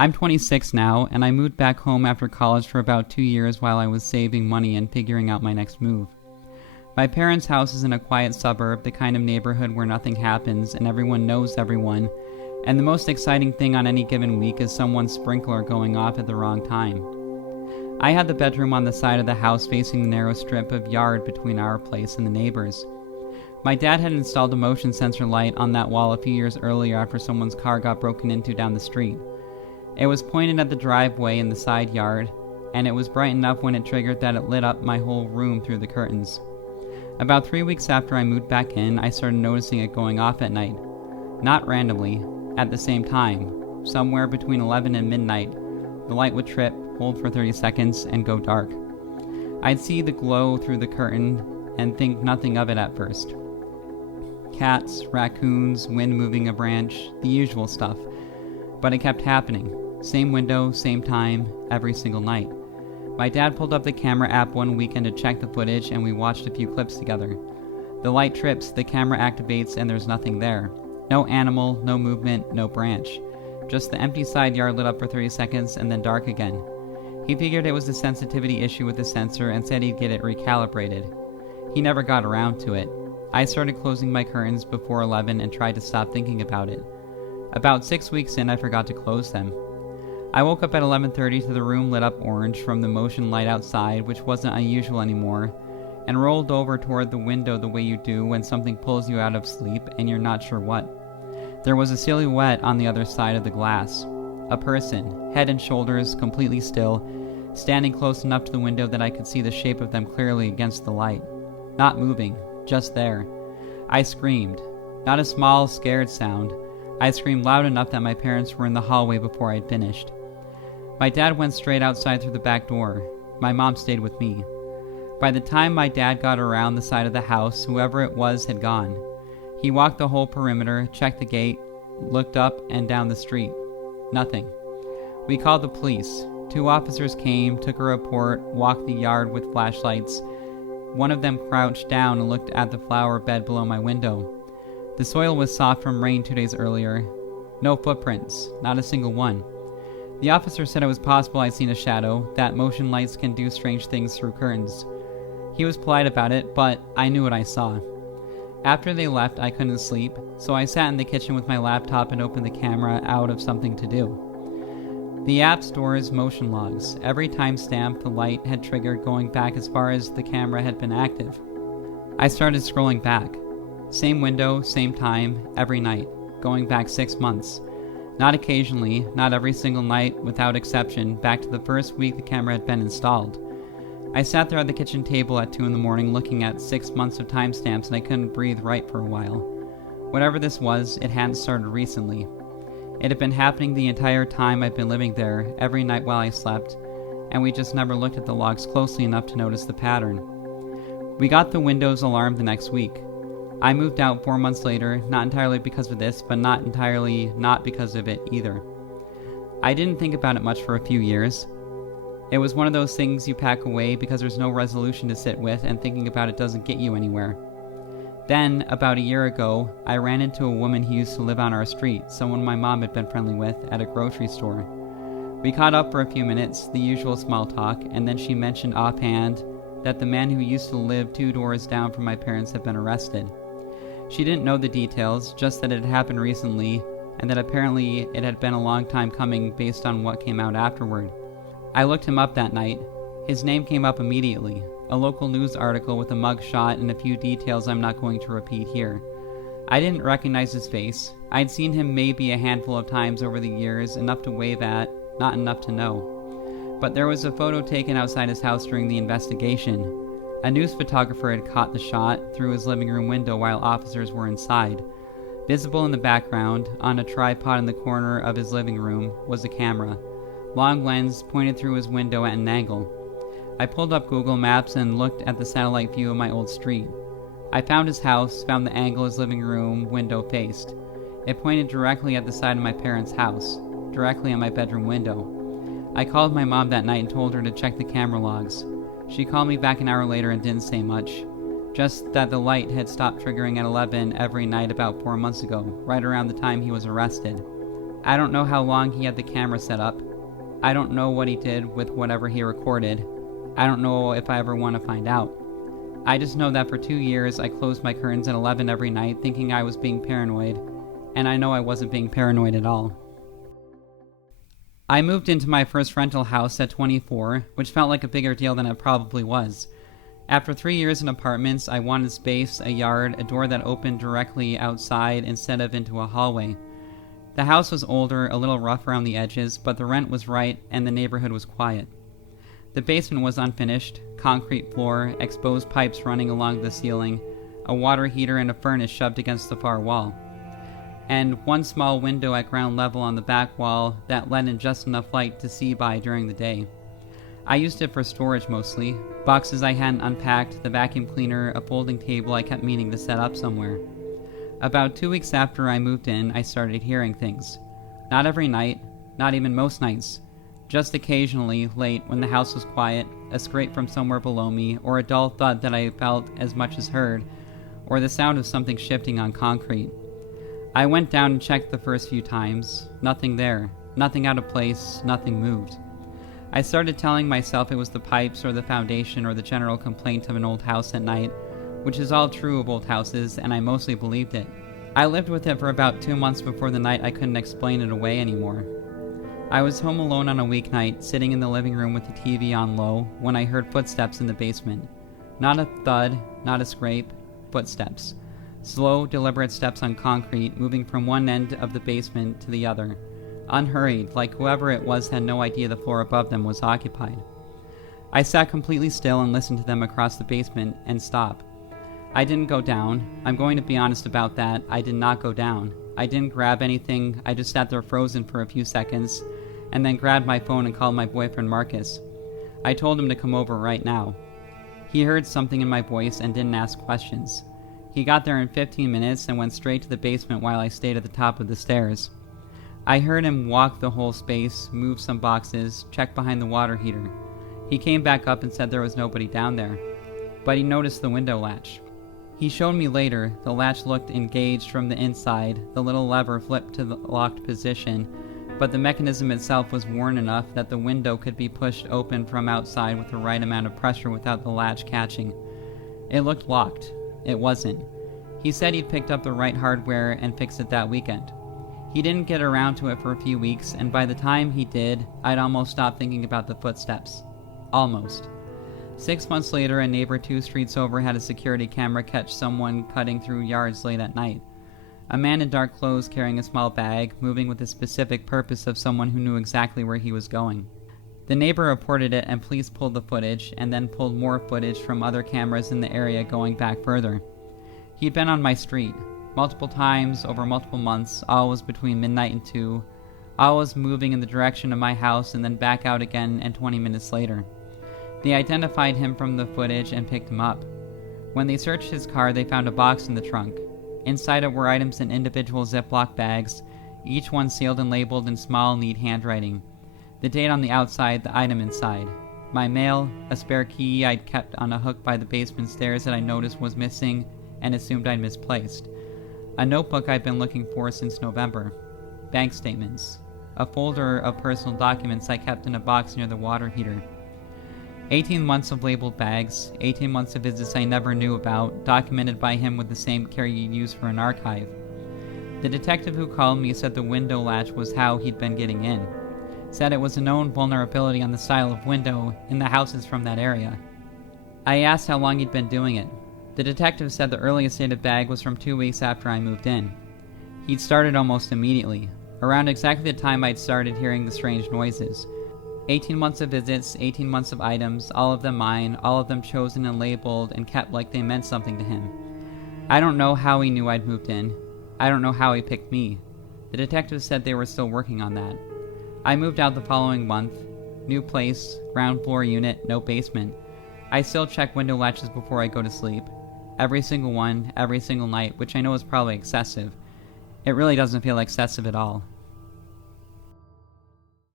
I'm 26 now, and I moved back home after college for about 2 years while I was saving money and figuring out my next move. My parents' house is in a quiet suburb, the kind of neighborhood where nothing happens and everyone knows everyone, and the most exciting thing on any given week is someone's sprinkler going off at the wrong time. I had the bedroom on the side of the house facing the narrow strip of yard between our place and the neighbors. My dad had installed a motion sensor light on that wall a few years earlier after someone's car got broken into down the street. It was pointed at the driveway in the side yard, and it was bright enough when it triggered that it lit up my whole room through the curtains. About 3 weeks after I moved back in, I started noticing it going off at night. Not randomly, at the same time. Somewhere between 11 and midnight, the light would trip, hold for 30 seconds, and go dark. I'd see the glow through the curtain and think nothing of it at first. Cats, raccoons, wind moving a branch, the usual stuff. But it kept happening. Same window, same time, every single night. My dad pulled up the camera app one weekend to check the footage, and we watched a few clips together. The light trips, the camera activates, and there's nothing there. No animal, no movement, no branch. Just the empty side yard lit up for 30 seconds and then dark again. He figured it was a sensitivity issue with the sensor and said he'd get it recalibrated. He never got around to it. I started closing my curtains before 11 and tried to stop thinking about it. About 6 weeks in, I forgot to close them. I woke up at 11:30 to the room lit up orange from the motion light outside, which wasn't unusual anymore, and rolled over toward the window the way you do when something pulls you out of sleep and you're not sure what. There was a silhouette on the other side of the glass. A person, head and shoulders completely still, standing close enough to the window that I could see the shape of them clearly against the light. Not moving, just there. I screamed. Not a small, scared sound. I screamed loud enough that my parents were in the hallway before I'd finished. My dad went straight outside through the back door. My mom stayed with me. By the time my dad got around the side of the house, whoever it was had gone. He walked the whole perimeter, checked the gate, looked up and down the street. Nothing. We called the police. 2 officers came, took a report, walked the yard with flashlights. One of them crouched down and looked at the flower bed below my window. The soil was soft from rain 2 days earlier. No footprints, not a single one. The officer said it was possible I'd seen a shadow, that motion lights can do strange things through curtains. He was polite about it, but I knew what I saw. After they left, I couldn't sleep, so I sat in the kitchen with my laptop and opened the camera out of something to do. The app stores motion logs. Every timestamp the light had triggered going back as far as the camera had been active. I started scrolling back. Same window, same time, every night, going back 6 months. Not occasionally, not every single night, without exception, back to the first week the camera had been installed. I sat there at the kitchen table at 2 in the morning looking at 6 months of timestamps, and I couldn't breathe right for a while. Whatever this was, it hadn't started recently. It had been happening the entire time I'd been living there, every night while I slept, and we just never looked at the logs closely enough to notice the pattern. We got the windows alarmed the next week. I moved out 4 months later, not entirely because of this, but not entirely not because of it either. I didn't think about it much for a few years. It was one of those things you pack away because there's no resolution to sit with, and thinking about it doesn't get you anywhere. Then, about a year ago, I ran into a woman who used to live on our street, someone my mom had been friendly with, at a grocery store. We caught up for a few minutes, the usual small talk, and then she mentioned offhand that the man who used to live 2 doors down from my parents had been arrested. She didn't know the details, just that it had happened recently, and that apparently it had been a long time coming based on what came out afterward. I looked him up that night. His name came up immediately, a local news article with a mug shot and a few details I'm not going to repeat here. I didn't recognize his face. I'd seen him maybe a handful of times over the years, enough to wave at, not enough to know. But there was a photo taken outside his house during the investigation. A news photographer had caught the shot through his living room window while officers were inside. Visible in the background, on a tripod in the corner of his living room, was a camera. Long lens pointed through his window at an angle. I pulled up Google Maps and looked at the satellite view of my old street. I found his house, found the angle his living room window faced. It pointed directly at the side of my parents' house, directly at my bedroom window. I called my mom that night and told her to check the camera logs. She called me back an hour later and didn't say much. Just that the light had stopped triggering at 11 every night about 4 months ago, right around the time he was arrested. I don't know how long he had the camera set up. I don't know what he did with whatever he recorded. I don't know if I ever want to find out. I just know that for 2 years I closed my curtains at 11 every night thinking I was being paranoid, and I know I wasn't being paranoid at all. I moved into my first rental house at 24, which felt like a bigger deal than it probably was. After 3 years in apartments, I wanted space, a yard, a door that opened directly outside instead of into a hallway. The house was older, a little rough around the edges, but the rent was right and the neighborhood was quiet. The basement was unfinished, concrete floor, exposed pipes running along the ceiling, a water heater and a furnace shoved against the far wall, and one small window at ground level on the back wall that let in just enough light to see by during the day. I used it for storage mostly, boxes I hadn't unpacked, the vacuum cleaner, a folding table I kept meaning to set up somewhere. About 2 weeks after I moved in, I started hearing things. Not every night, not even most nights. Just occasionally, late, when the house was quiet, a scrape from somewhere below me, or a dull thud that I felt as much as heard, or the sound of something shifting on concrete. I went down and checked the first few times. Nothing there. Nothing out of place. Nothing moved. I started telling myself it was the pipes or the foundation or the general complaint of an old house at night, which is all true of old houses, and I mostly believed it. I lived with it for about 2 months before the night I couldn't explain it away anymore. I was home alone on a weeknight, sitting in the living room with the TV on low, when I heard footsteps in the basement. Not a thud, not a scrape, footsteps. Slow, deliberate steps on concrete, moving from one end of the basement to the other. Unhurried, like whoever it was had no idea the floor above them was occupied. I sat completely still and listened to them across the basement and stop. I didn't go down. I'm going to be honest about that. I did not go down. I didn't grab anything. I just sat there frozen for a few seconds, and then grabbed my phone and called my boyfriend Marcus. I told him to come over right now. He heard something in my voice and didn't ask questions. He got there in 15 minutes and went straight to the basement while I stayed at the top of the stairs. I heard him walk the whole space, move some boxes, check behind the water heater. He came back up and said there was nobody down there, but he noticed the window latch. He showed me later. The latch looked engaged from the inside, the little lever flipped to the locked position, but the mechanism itself was worn enough that the window could be pushed open from outside with the right amount of pressure without the latch catching. It looked locked. It wasn't. He said he'd picked up the right hardware and fixed it that weekend. He didn't get around to it for a few weeks, and by the time he did, I'd almost stopped thinking about the footsteps. Almost. 6 months later, a neighbor 2 streets over had a security camera catch someone cutting through yards late at night. A man in dark clothes carrying a small bag, moving with the specific purpose of someone who knew exactly where he was going. The neighbor reported it and police pulled the footage, and then pulled more footage from other cameras in the area going back further. He'd been on my street, multiple times over multiple months, always between midnight and 2, always moving in the direction of my house and then back out again and 20 minutes later. They identified him from the footage and picked him up. When they searched his car, they found a box in the trunk. Inside it were items in individual Ziploc bags, each one sealed and labeled in small, neat handwriting. The date on the outside, the item inside. My mail, a spare key I'd kept on a hook by the basement stairs that I noticed was missing and assumed I'd misplaced. A notebook I'd been looking for since November. Bank statements. A folder of personal documents I kept in a box near the water heater. 18 months of labeled bags, 18 months of visits I never knew about, documented by him with the same care you'd use for an archive. The detective who called me said the window latch was how he'd been getting in. Said it was a known vulnerability on the style of window in the houses from that area. I asked how long he'd been doing it. The detective said the earliest dated bag was from 2 weeks after I moved in. He'd started almost immediately, around exactly the time I'd started hearing the strange noises. 18 months of visits, 18 months of items, all of them mine, all of them chosen and labeled and kept like they meant something to him. I don't know how he knew I'd moved in. I don't know how he picked me. The detective said they were still working on that. I moved out the following month. New place, ground floor unit, no basement. I still check window latches before I go to sleep. Every single one, every single night, which I know is probably excessive. It really doesn't feel excessive at all.